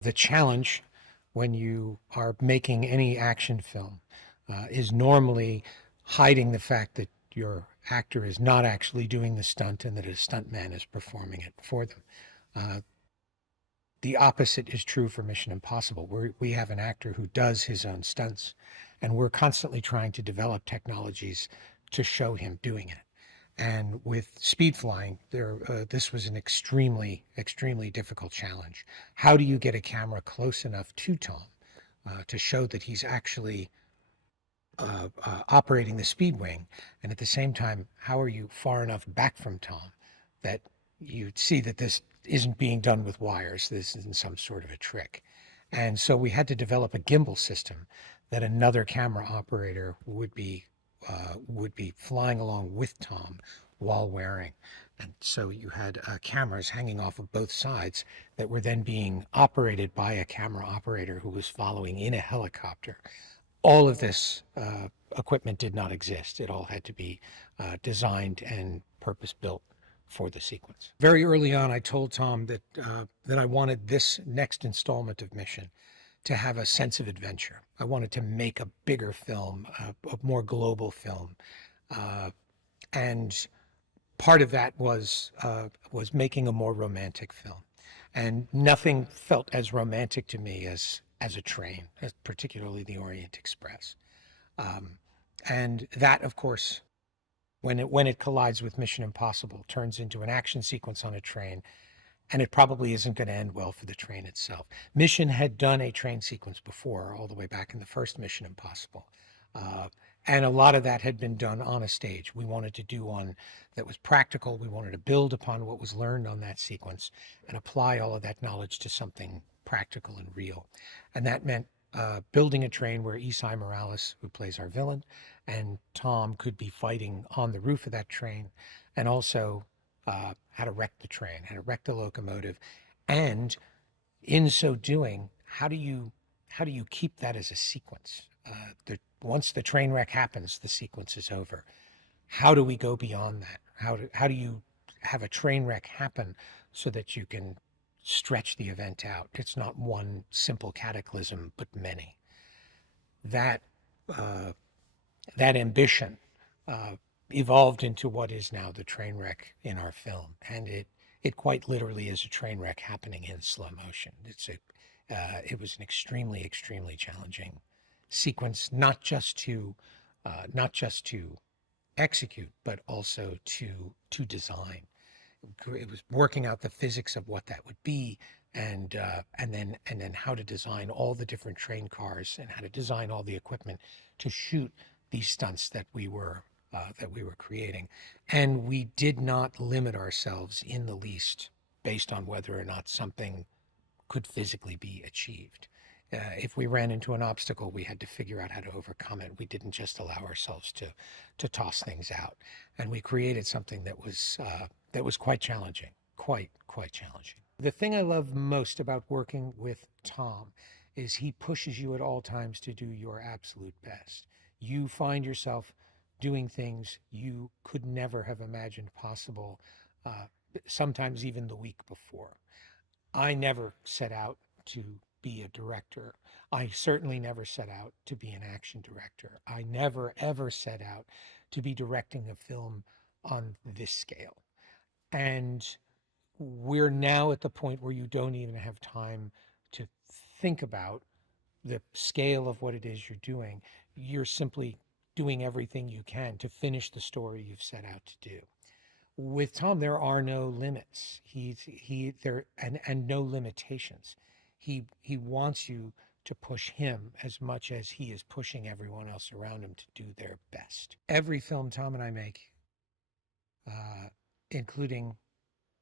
The challenge when you are making any action film is normally hiding the fact that your actor is not actually doing the stunt and that a stuntman is performing it for them. Uh, the opposite is true for Mission Impossible. We have an actor who does his own stunts, and we're constantly trying to develop technologies to show him doing it. And with speed flying, this was an extremely difficult challenge. How do you get a camera close enough to Tom to show that he's actually operating the speed wing, and at the same time, how are you far enough back from Tom that you see that this isn't being done with wires, this isn't some sort of a trick? And so we had to develop a gimbal system that another camera operator would be flying along with Tom while wearing. And so you had cameras hanging off of both sides that were then being operated by a camera operator who was following in a helicopter. All of this equipment did not exist. It all had to be designed and purpose built for the sequence. Very early on, I told Tom that I wanted this next installment of Mission to have a sense of adventure. I wanted to make a bigger film, a more global film, and part of that was making a more romantic film. And nothing felt as romantic to me as a train, particularly the Orient Express. Um, and that, of course, when it collides with Mission Impossible, turns into an action sequence on a train, and it probably isn't going to end well for the train itself. Mission had done a train sequence before, all the way back in the first Mission Impossible. Uh, and a lot of that had been done on a stage. We wanted to do one that was practical. We wanted to build upon what was learned on that sequence and apply all of that knowledge to something practical and real. And that meant building a train where Esai Morales, who plays our villain, and Tom could be fighting on the roof of that train, and also how to wreck the train, how to wreck the locomotive, and in so doing, how do you keep that as a sequence? Once the train wreck happens, the sequence is over. How do we go beyond that? How do you have a train wreck happen so that you can stretch the event out? It's not one simple cataclysm, but many. That uh, that ambition uh, evolved into what is now the train wreck in our film, and it quite literally is a train wreck happening in slow motion. It was an extremely challenging sequence, not just to execute, but also to design. It was working out the physics of what that would be, and then how to design all the different train cars and how to design all the equipment to shoot these stunts that we were creating. And we did not limit ourselves in the least based on whether or not something could physically be achieved. If we ran into an obstacle, we had to figure out how to overcome it. We didn't just allow ourselves to toss things out, and we created something that was quite challenging, quite challenging. The thing I love most about working with Tom is he pushes you at all times to do your absolute best. You find yourself doing things you could never have imagined possible, uh, sometimes even the week before. I never set out to be a director. I certainly never set out to be an action director. I never, ever set out to be directing a film on this scale. And we're now at the point where you don't even have time to think about the scale of what it is you're doing. You're simply doing everything you can to finish the story you've set out to do. With Tom, there are no limits. He there and no limitations. He wants you to push him as much as he is pushing everyone else around him to do their best. Every film Tom and I make, uh, including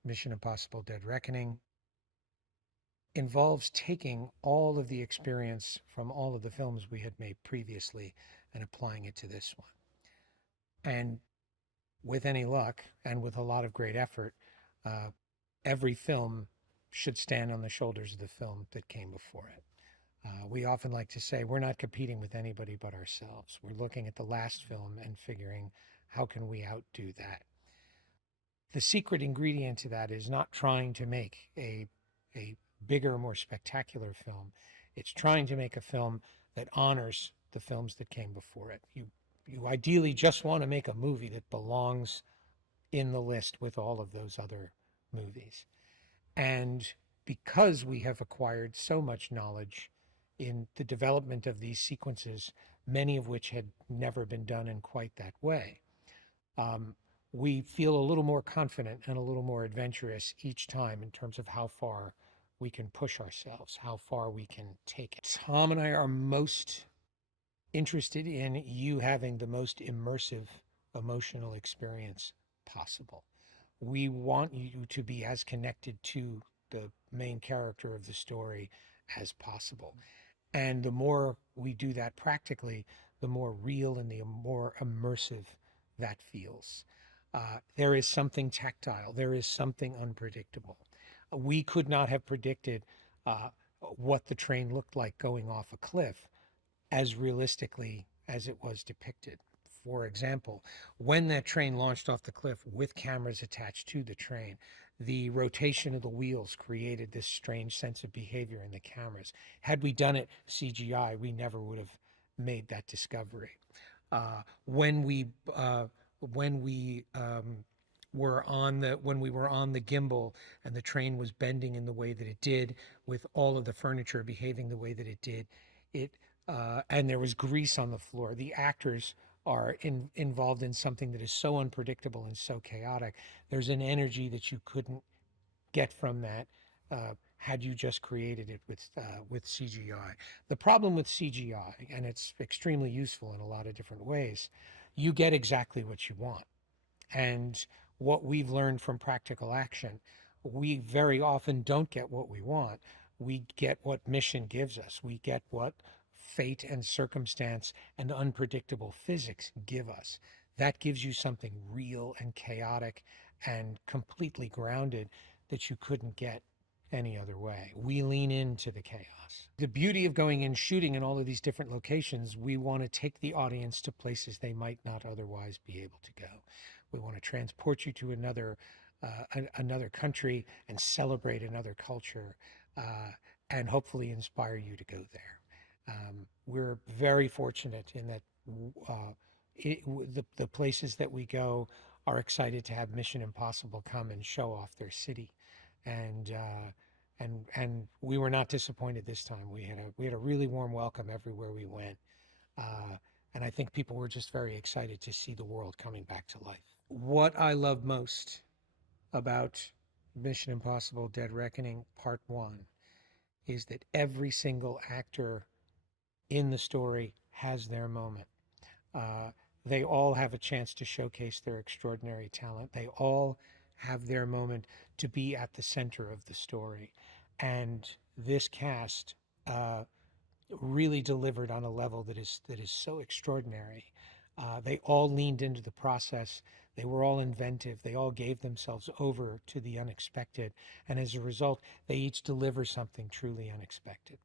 Mission Impossible: Dead Reckoning, involves taking all of the experience from all of the films we had made previously and applying it to this one. And with any luck and with a lot of great effort, uh, every film should stand on the shoulders of the film that came before it. We often like to say we're not competing with anybody but ourselves. We're looking at the last film and figuring how can we outdo that. The secret ingredient to that is not trying to make a bigger, more spectacular film. It's trying to make a film that honors the films that came before it. You ideally just want to make a movie that belongs in the list with all of those other movies. And because we have acquired so much knowledge in the development of these sequences, many of which had never been done in quite that way, um, we feel a little more confident and a little more adventurous each time in terms of how far we can push ourselves, how far we can take it. Tom and I are most interested in you having the most immersive emotional experience possible. We want you to be as connected to the main character of the story as possible. And the more we do that practically, the more real and the more immersive that feels. There is something tactile, there is something unpredictable. We could not have predicted what the train looked like going off a cliff as realistically as it was depicted. For example, when that train launched off the cliff with cameras attached to the train, the rotation of the wheels created this strange sense of behavior in the cameras. Had we done it CGI, we never would have made that discovery. When we when we were on the gimbal and the train was bending in the way that it did, with all of the furniture behaving the way that it did, and there was grease on the floor. The actors are involved in something that is so unpredictable and so chaotic. There's an energy that you couldn't get from that had you just created it with CGI. The problem with CGI, and it's extremely useful in a lot of different ways, you get exactly what you want. And what we've learned from practical action, we very often don't get what we want. We get what mission gives us. We get what fate and circumstance and unpredictable physics give us. That gives you something real and chaotic and completely grounded that you couldn't get any other way. We lean into the chaos. The beauty of going in shooting in all of these different locations, we want to take the audience to places they might not otherwise be able to go. We want to transport you to another country and celebrate another culture, and hopefully inspire you to go there. We're very fortunate in that the places that we go are excited to have Mission Impossible come and show off their city, and we were not disappointed this time. We had a really warm welcome everywhere we went, and I think people were just very excited to see the world coming back to life. What I love most about Mission Impossible: Dead Reckoning Part 1 is that every single actor in the story has their moment. They all have a chance to showcase their extraordinary talent. They all have their moment to be at the center of the story. And this cast really delivered on a level that is so extraordinary. They all leaned into the process. They were all inventive. They all gave themselves over to the unexpected. And as a result, they each deliver something truly unexpected.